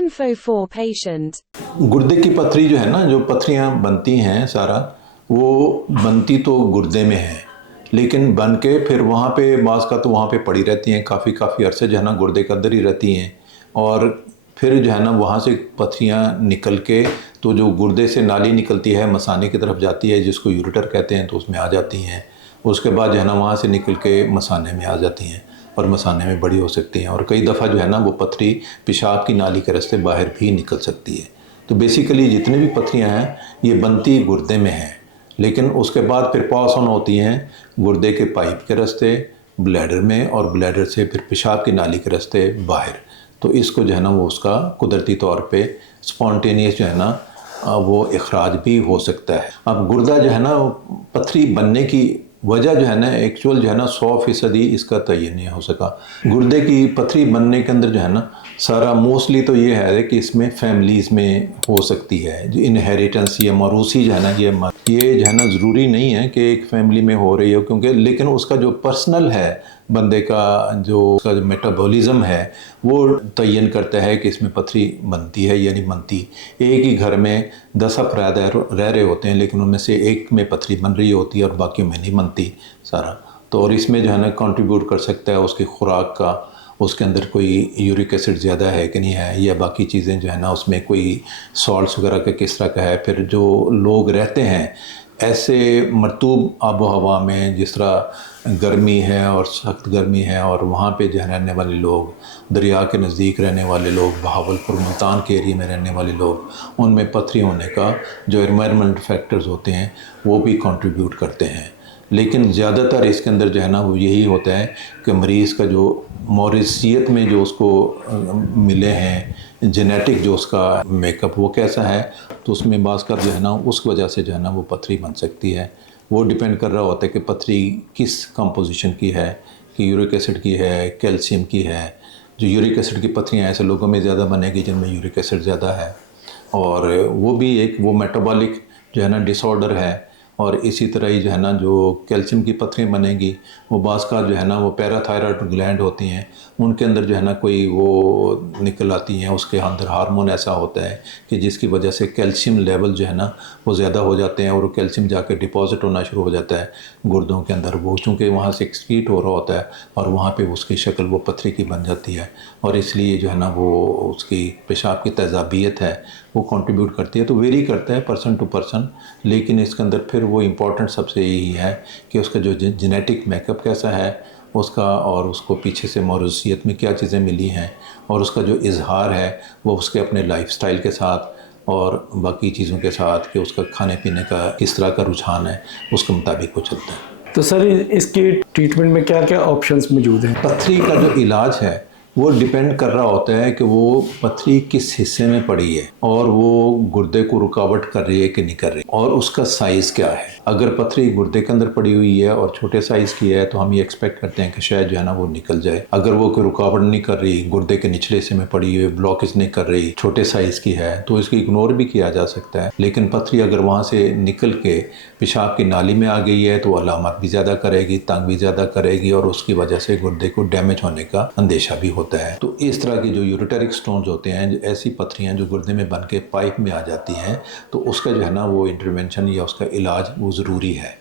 info for patient. गुर्दे की पथरी जो है ना, जो पथरियाँ बनती हैं सारा, वो बनती तो गुर्दे में है, लेकिन बन के फिर वहाँ पे बाज़ का तो वहाँ पे पड़ी रहती हैं, काफ़ी अरसे जो है ना गुर्दे के अंदर ही रहती हैं। और फिर जो है ना वहाँ से पथरियाँ निकल के तो जो गुर्दे से नाली निकलती है मसाने की तरफ जाती है, जिसको यूरेटर कहते हैं, तो उसमें आ जाती हैं। उसके बाद जो है ना वहाँ से निकल के मसाने में आ जाती हैं और मसाने में बड़ी हो सकती हैं। और कई दफ़ा जो है ना वो पथरी पेशाब की नाली के रास्ते बाहर भी निकल सकती है। तो बेसिकली जितनी भी पथरियाँ हैं ये बनती गुर्दे में हैं, लेकिन उसके बाद फिर पास ऑन होती हैं गुर्दे के पाइप के रास्ते ब्लैडर में, और ब्लैडर से फिर पेशाब की नाली के रास्ते बाहर। तो इसको जो है ना वो उसका कुदरती तौर पे स्पॉन्टेनियस जो है ना वो इखराज भी हो सकता है। अब गुर्दा जो है ना पथरी बनने की वजह जो है ना एक्चुअल जो है ना 100% इसका तयन नहीं हो सका। गुर्दे की पथरी बनने के अंदर जो है ना सारा मोस्टली तो ये है कि इसमें फैमिलीज़ में हो सकती है, जो इनहेरिटेंस या मौरूसी जो है ना ये जो है ना ज़रूरी नहीं है कि एक फैमिली में हो रही हो, क्योंकि लेकिन उसका जो पर्सनल है बंदे का जो उसका जो मेटाबॉलिज्म है वो तयन करता है कि इसमें पथरी बनती है या नहीं बनती। एक ही घर में 10 अफराद रह रहे होते हैं, लेकिन उनमें से एक में पथरी बन रही होती है और बाकी में नहीं बनती सारा। तो और इसमें जो है ना कंट्रीब्यूट कर सकता है उसकी खुराक का, उसके अंदर कोई यूरिक एसिड ज़्यादा है कि नहीं है, या बाकी चीज़ें जो है ना उसमें कोई सॉल्ट्स वगैरह का किस तरह का है। फिर जो लोग रहते हैं ऐसे मरतूब आबो हवा में, जिस तरह गर्मी है और सख्त गर्मी है, और वहाँ पे जो रहने वाले लोग, दरिया के नज़दीक रहने वाले लोग, बहावलपुर मुल्तान के एरिया में रहने वाले लोग, उनमें पथरी होने का जो एनवायरनमेंट फैक्टर्स होते हैं वो भी कंट्रीब्यूट करते हैं। लेकिन ज़्यादातर इसके अंदर जो है ना वो यही होता है कि मरीज़ का जो मौरिसियत में जो उसको मिले हैं जेनेटिक जो उसका मेकअप वो कैसा है, तो उसमें बाज़ का जो है ना उस वजह से जो है ना वो पथरी बन सकती है। वो डिपेंड कर रहा होता है कि पथरी किस कंपोजिशन की है, कि यूरिक एसिड की है, कैल्शियम की है। जो यूरिक एसिड की पथरियाँ ऐसे लोगों में ज़्यादा बनेगी जिनमें यूरिक एसिड ज़्यादा है, और वो भी एक वो मेटाबॉलिक जो है ना डिसऑर्डर है। और इसी तरह ही जो है ना जो कैल्शियम की पथरियाँ बनेगी वो बाज़ का जो है ना वो पैराथायरॉयड ग्लैंड होती हैं, उनके अंदर जो है ना कोई वो निकल आती हैं, उसके अंदर हार्मोन ऐसा होता है कि जिसकी वजह से कैल्शियम लेवल जो है ना वो ज़्यादा हो जाते हैं, और वो कैल्शियम जाके डिपॉजिट होना शुरू हो जाता है गुर्दों के अंदर। वो चूँकि वहाँ से एक्सक्रीट हो रहा होता है और वहाँ पर उसकी शक्ल वो पथरी की बन जाती है, और इसलिए जो है ना वो उसकी पेशाब की तेज़ाबियत है वो कंट्रीब्यूट करती है। तो वेरी करता है पर्सन टू पर्सन, लेकिन इसके अंदर फिर वो इम्पोर्टेंट सबसे यही है कि उसका जो जेनेटिक मेकअप कैसा है उसका, और उसको पीछे से मौरूसियत में क्या चीज़ें मिली हैं, और उसका जो इजहार है वो उसके अपने लाइफस्टाइल के साथ और बाकी चीज़ों के साथ, कि उसका खाने पीने का किस तरह का रुझान है, उसके मुताबिक वो चलता है। तो सर इसकी ट्रीटमेंट में क्या क्या ऑप्शंस मौजूद हैं? पथरी का जो इलाज है वो डिपेंड कर रहा होता है कि वो पथरी किस हिस्से में पड़ी है, और वो गुर्दे को रुकावट कर रही है कि नहीं कर रही, और उसका साइज़ क्या है। अगर पथरी गुर्दे के अंदर पड़ी हुई है और छोटे साइज़ की है तो हम ये एक्सपेक्ट करते हैं कि शायद जो है ना वो निकल जाए। अगर वो कोई रुकावट नहीं कर रही, गुर्दे के निचले हिस्से में पड़ी हुई, ब्लॉकेज नहीं कर रही, छोटे साइज़ की है, तो इसको इग्नोर भी किया जा सकता है। लेकिन पथरी अगर वहाँ से निकल के पेशाब की नाली में आ गई है तो अलामत भी ज़्यादा करेगी, तंग भी ज़्यादा करेगी, और उसकी वजह से गुर्दे को डैमेज होने का अंदेशा भी होता है। तो इस तरह की जो यूरेटरिक स्टोन्स होते हैं, ऐसी पथरियाँ जो गुर्दे में बन के पाइप में आ जाती हैं, तो उसका जो है ना वो इंटरवेंशन या उसका इलाज वो ज़रूरी है।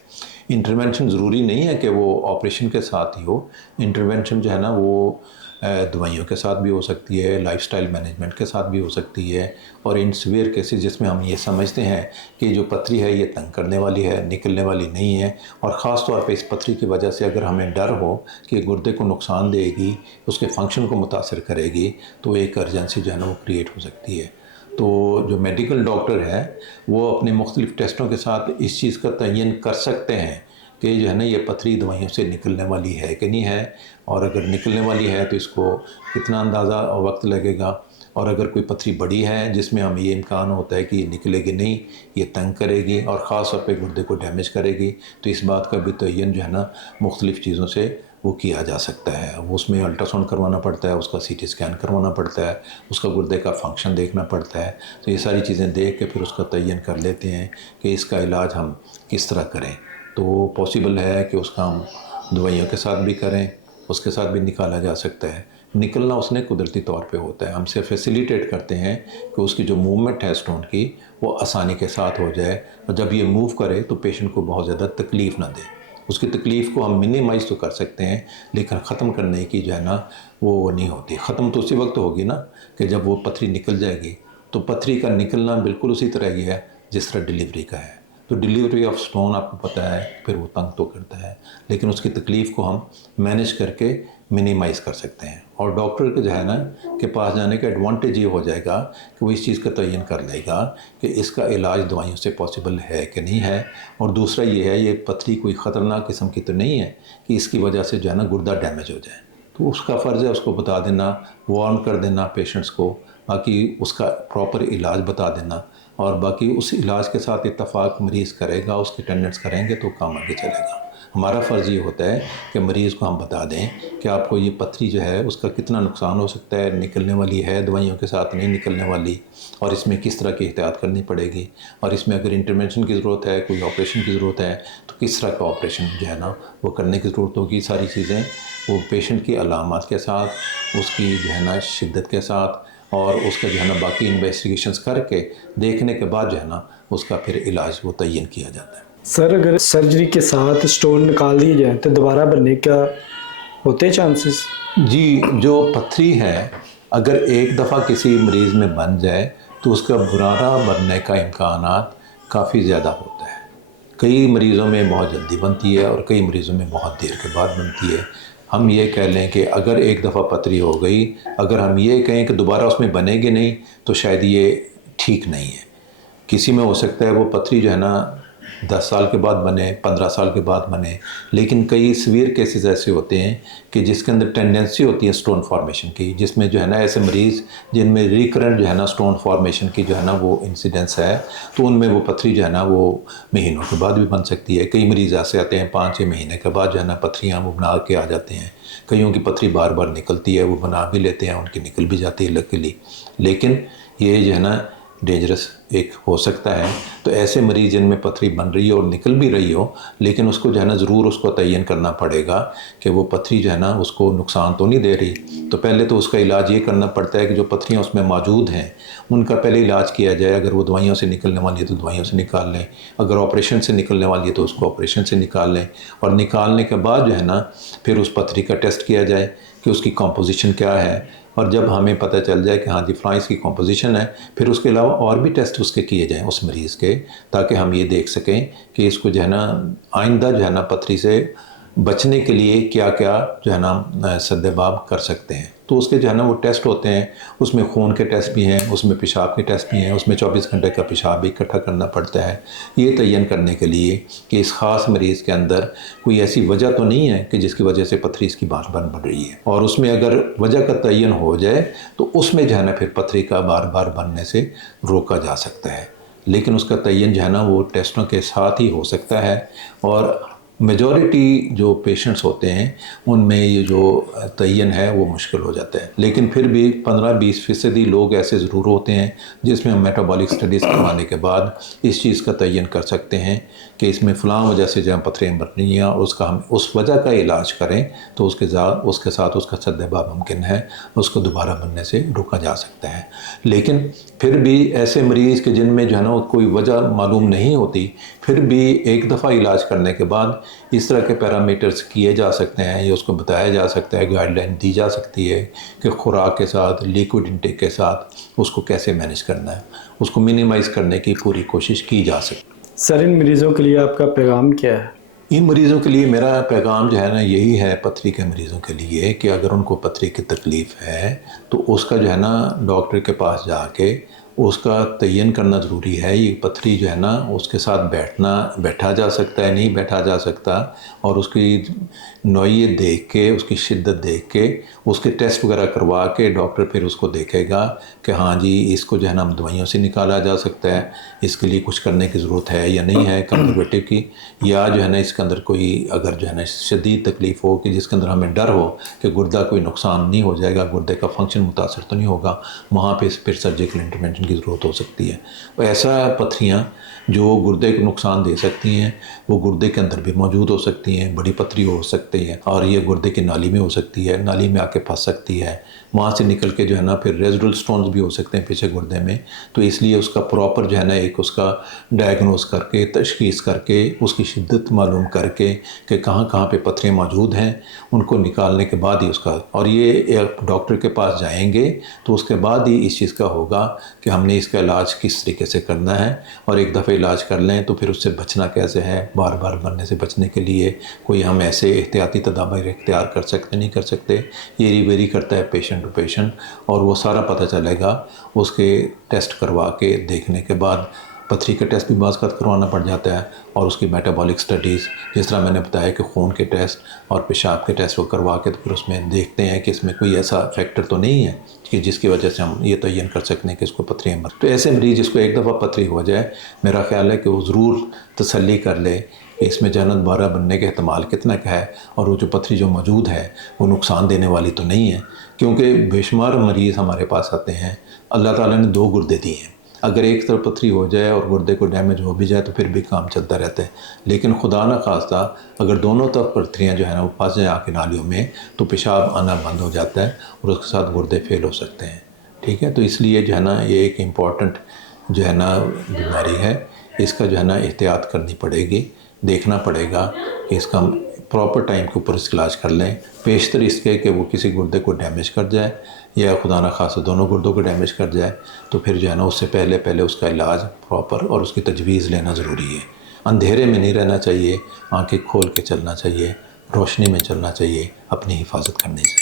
इंटरवेंशन ज़रूरी नहीं है कि वो ऑपरेशन के साथ ही हो। इंटरवेंशन जो है ना वो दवाइयों के साथ भी हो सकती है, लाइफस्टाइल मैनेजमेंट के साथ भी हो सकती है, और इन सीवियर केसेस जिसमें हम ये समझते हैं कि जो पथरी है ये तंग करने वाली है, निकलने वाली नहीं है, और ख़ास तौर पे इस पथरी की वजह से अगर हमें डर हो कि गुर्दे को नुकसान देगी, उसके फंक्शन को मुतासर करेगी, तो एक अर्जेंसी जो है ना वो क्रिएट हो सकती है। तो जो मेडिकल डॉक्टर है वो अपने मुख्तलिफ़ टेस्टों के साथ इस चीज़ का तयन कर सकते हैं कि जो है ना ये पथरी दवाइयों से निकलने वाली है कि नहीं है, और अगर निकलने वाली है तो इसको कितना अंदाज़ा वक्त लगेगा, और अगर कोई पथरी बड़ी है जिसमें हमें ये इम्कान होता है कि ये निकलेगी नहीं, ये तंग करेगी और ख़ास तौर पे गुर्दे को डैमेज करेगी, तो इस बात का भी तयन जो है ना मुख्तलिफ़ चीज़ों से वो किया जा सकता है। वो उसमें अल्ट्रासाउंड करवाना पड़ता है, उसका सीटी स्कैन करवाना पड़ता है, उसका गुर्दे का फंक्शन देखना पड़ता है। तो ये सारी चीज़ें देख के फिर उसका तयन कर लेते हैं कि इसका इलाज हम किस तरह करें। तो पॉसिबल है कि उसका हम दवाइयों के साथ भी करें, उसके साथ भी निकाला जा सकता है, निकलना उसने कुदरती तौर पे होता है। हम सिर्फ फैसिलिटेट करते हैं कि उसकी जो मूवमेंट है स्टोन की वो आसानी के साथ हो जाए, और जब ये मूव करे तो पेशेंट को बहुत ज़्यादा तकलीफ़ ना दे। उसकी तकलीफ़ को हम मिनिमाइज़ तो कर सकते हैं, लेकिन ख़त्म करने की जो है ना वो नहीं होती। ख़त्म तो उसी वक्त होगी ना कि जब वो पथरी निकल जाएगी। तो पथरी का निकलना बिल्कुल उसी तरह ही है जिस तरह डिलीवरी का है। तो डिलीवरी ऑफ स्टोन आपको पता है फिर वो तंग तो करता है, लेकिन उसकी तकलीफ़ को हम मैनेज करके मिनिमाइज़ कर सकते हैं। और डॉक्टर के जो है ना के पास जाने का एडवांटेज ये हो जाएगा कि वो इस चीज़ का तयन कर लेगा कि इसका इलाज दवाइयों से पॉसिबल है कि नहीं है। और दूसरा ये है, ये पथरी कोई ख़तरनाक किस्म की तो नहीं है कि इसकी वजह से जो है ना गुर्दा डैमेज हो जाए। तो उसका फ़र्ज़ है उसको बता देना, वार्न कर देना पेशेंट्स को, बाकी उसका प्रॉपर इलाज बता देना, और बाकी उस इलाज के साथ इत्तफाक मरीज़ करेगा, उसके अटेंडेंट्स करेंगे तो काम आगे चलेगा। हमारा फ़र्ज़ ये होता है कि मरीज़ को हम बता दें कि आपको ये पथरी जो है उसका कितना नुकसान हो सकता है, निकलने वाली है, दवाइयों के साथ नहीं निकलने वाली, और इसमें किस तरह की एहतियात करनी पड़ेगी, और इसमें अगर इंटरवेंशन की ज़रूरत है, कोई ऑपरेशन की ज़रूरत है तो किस तरह का ऑपरेशन जो है ना वो करने की ज़रूरत होगी। सारी चीज़ें वो पेशेंट की अलामात के साथ, उसकी जो है ना शिद्दत के साथ, और उसका जो है ना बाकी इन्वेस्टिगेशंस करके देखने के बाद जो है ना उसका फिर इलाज वो तयन किया जाता है। सर, अगर सर्जरी के साथ स्टोन निकाल दी जाए तो दोबारा बनने का होते चांसेस? जी, जो पथरी है अगर एक दफ़ा किसी मरीज़ में बन जाए तो उसका दोबारा बनने का इम्कानात काफ़ी ज़्यादा होता है। कई मरीज़ों में बहुत जल्दी बनती है और कई मरीज़ों में बहुत देर के बाद बनती है। हम ये कह लें कि अगर एक दफ़ा पथरी हो गई, अगर हम ये कहें कि दोबारा उसमें बनेगी नहीं, तो शायद ये ठीक नहीं है। किसी में हो सकता है वो पथरी जो है ना 10 साल के बाद बने, 15 साल के बाद बने, लेकिन कई सीवियर केसेस ऐसे होते हैं कि जिसके अंदर टेंडेंसी होती है स्टोन फॉर्मेशन की, जिसमें जो है ना ऐसे मरीज़ जिनमें रिकरेंट जो है ना स्टोन फॉर्मेशन की जो है ना वो इंसिडेंस है, तो उनमें वो पथरी जो है ना वो महीनों के बाद भी बन सकती है। कई मरीज़ ऐसे आते हैं 5-6 महीने के बाद जो है ना पथरियाँ वो बना के आ जाते हैं। कईयों की पथरी बार बार निकलती है, वो बना भी लेते हैं, उनकी निकल भी जाती है लकीली, लेकिन ये जो है ना डेंजरस एक हो सकता है। तो ऐसे मरीज़ जिनमें पथरी बन रही है और निकल भी रही हो, लेकिन उसको जो है ना ज़रूर उसको तयन करना पड़ेगा कि वो पथरी जो है ना उसको नुकसान तो नहीं दे रही। तो पहले तो उसका इलाज ये करना पड़ता है कि जो पथरियाँ उसमें मौजूद हैं उनका पहले इलाज किया जाए। अगर वो दवाइयों से निकलने वाली है तो दवाइयों से निकाल लें, अगर ऑपरेशन से निकलने वाली है तो उसको ऑपरेशन से निकाल लें, और निकालने के बाद जो है ना फिर उस पथरी का टेस्ट किया जाए कि उसकी कॉम्पोजिशन क्या है। और जब हमें पता चल जाए कि हाँ जी फ्लाइस की कॉम्पोजिशन है, फिर उसके अलावा और भी टेस्ट उसके किए जाएँ उस मरीज़ के, ताकि हम ये देख सकें कि इसको जो है ना आइंदा जो है ना पथरी से बचने के लिए क्या क्या जो है ना सद्देबाब कर सकते हैं। तो उसके जो है ना वो टेस्ट होते हैं, उसमें खून के टेस्ट भी हैं, उसमें पेशाब के टेस्ट भी हैं, उसमें 24 घंटे का पेशाब भी इकट्ठा करना पड़ता है, ये तयन करने के लिए कि इस ख़ास मरीज़ के अंदर कोई ऐसी वजह तो नहीं है कि जिसकी वजह से पथरी इसकी बार बार बढ़ रही है। और उसमें अगर वजह का तयन हो जाए तो उसमें जो है ना फिर पथरी का बार बार बनने से रोका जा सकता है, लेकिन उसका तयन जो है ना वो टेस्टों के साथ ही हो सकता है। और मेजॉरिटी जो पेशेंट्स होते हैं उनमें ये जो तयन है वो मुश्किल हो जाता है, लेकिन फिर भी 15-20% लोग ऐसे ज़रूर होते हैं जिसमें हम मेटाबॉलिक स्टडीज़ करवाने के बाद इस चीज़ का तयन कर सकते हैं कि इसमें फ़लाँ वजह से जहाँ पथरियाँ बन रही हैं और उसका हम उस वजह का इलाज करें तो उसके साथ उसका सद्देबाब मुमकिन है, उसको दोबारा बनने से रोका जा सकता है। लेकिन फिर भी ऐसे मरीज़ के जिनमें जो है ना कोई वजह मालूम नहीं होती, फिर भी एक दफ़ा इलाज करने के बाद इस तरह के पैरामीटर्स किए जा सकते हैं या उसको बताया जा सकता है, गाइडलाइन दी जा सकती है कि खुराक के साथ, लिक्विड इंटेक के साथ उसको कैसे मैनेज करना है, उसको मिनिमाइज़ करने की पूरी कोशिश की जा सकती है। सर, इन मरीज़ों के लिए आपका पैगाम क्या है? इन मरीज़ों के लिए मेरा पैगाम जो है ना यही है पथरी के मरीज़ों के लिए कि अगर उनको पथरी की तकलीफ़ है तो उसका जो है ना डॉक्टर के पास जाके उसका तयन करना ज़रूरी है। ये पथरी जो है ना उसके साथ बैठा जा सकता है, नहीं बैठा जा सकता, और उसकी नौइयत देख के, उसकी शिद्दत देख के, उसके टेस्ट वगैरह करवा के डॉक्टर फिर उसको देखेगा कि हाँ जी इसको जो है ना दवाइयों से निकाला जा सकता है, इसके लिए कुछ करने की ज़रूरत है या नहीं है कंजर्वेटिव की, या जो है ना इसके अंदर कोई अगर जो है ना शदीद तकलीफ़ हो कि जिसके अंदर हमें डर हो कि गुर्दा कोई नुकसान नहीं हो जाएगा, गुर्दे का फंक्शन मुतासर तो नहीं होगा, वहाँ पर फिर सर्जिकल इंटरवेंशन की ज़रूरत हो सकती है। और ऐसा पत्थरियाँ जो गुर्दे को नुकसान दे सकती हैं वो गुर्दे के अंदर भी मौजूद हो सकती हैं, बड़ी पत्थरी हो सकती है और ये गुर्दे की नाली में हो सकती है, नाली में आके फंस सकती है, वहाँ से निकल के जो है ना फिर रेजिडुअल स्टोन्स भी हो सकते हैं पीछे गुर्दे में। तो इसलिए उसका प्रॉपर जो है ना एक उसका डायग्नोस करके तशखीस करके उसकी शिद्दत मालूम करके कि कहाँ कहाँ पे पत्थरियाँ मौजूद हैं, उनको निकालने के बाद ही उसका, और ये एक डॉक्टर के पास जाएंगे तो उसके बाद ही इस चीज़ का होगा कि हमने इसका इलाज किस तरीके से करना है। और एक दफ़े इलाज कर लें तो फिर उससे बचना कैसे है, बार बार बनने से बचने के लिए कोई हम ऐसे एहतियाती तदाबीर इख्तियार कर सकते नहीं कर सकते, ये वेरी करता है पेशेंट टू पेशेंट। और वो सारा पता चलेगा उसके टेस्ट करवा के देखने के बाद। पथरी का टेस्ट भी बाज़ करवाना पड़ जाता है और उसकी मेटाबॉलिक स्टडीज़, जिस तरह मैंने बताया कि खून के टेस्ट और पेशाब के टेस्ट वो करवा के तो फिर उसमें देखते हैं कि इसमें कोई ऐसा फैक्टर तो नहीं है कि जिसकी वजह से हम ये तयन कर सकते हैं कि इसको पथरी है। तो ऐसे मरीज़ जिसको एक दफ़ा पथरी हो जाए, मेरा ख्याल है कि वो ज़रूर तसल्ली कर ले कि इसमें जन्नत दोबारा बनने के एहतमाल कितना का है और वो जो पथरी जो मौजूद है वो नुकसान देने वाली तो नहीं है। क्योंकि बेशुमार मरीज़ हमारे पास आते हैं, अल्लाह ताला ने 2 गुर्दे दिए हैं, अगर एक तरफ पथरी हो जाए और गुर्दे को डैमेज हो भी जाए तो फिर भी काम चलता रहता है। लेकिन खुदा न खास्ता अगर दोनों तरफ पथरियाँ जो है ना वो फंस जाए आँख की नालियों में तो पेशाब आना बंद हो जाता है और उसके साथ गुर्दे फेल हो सकते हैं। ठीक है, तो इसलिए जो है ना ये एक इम्पॉर्टेंट जो है ना बीमारी है, इसका जो है ना एहतियात करनी पड़ेगी, देखना पड़ेगा कि इसका प्रॉपर टाइम के ऊपर इसका इलाज कर लें। पेशतर इसके कि वो किसी गुर्दे को डैमेज कर जाए या खुदा न खास्ता दोनों गुर्दों को डैमेज कर जाए तो फिर जो है ना उससे पहले उसका इलाज प्रॉपर और उसकी तजवीज़ लेना ज़रूरी है। अंधेरे में नहीं रहना चाहिए, आंखें खोल के चलना चाहिए, रोशनी में चलना चाहिए, अपनी हिफाजत करनी चाहिए।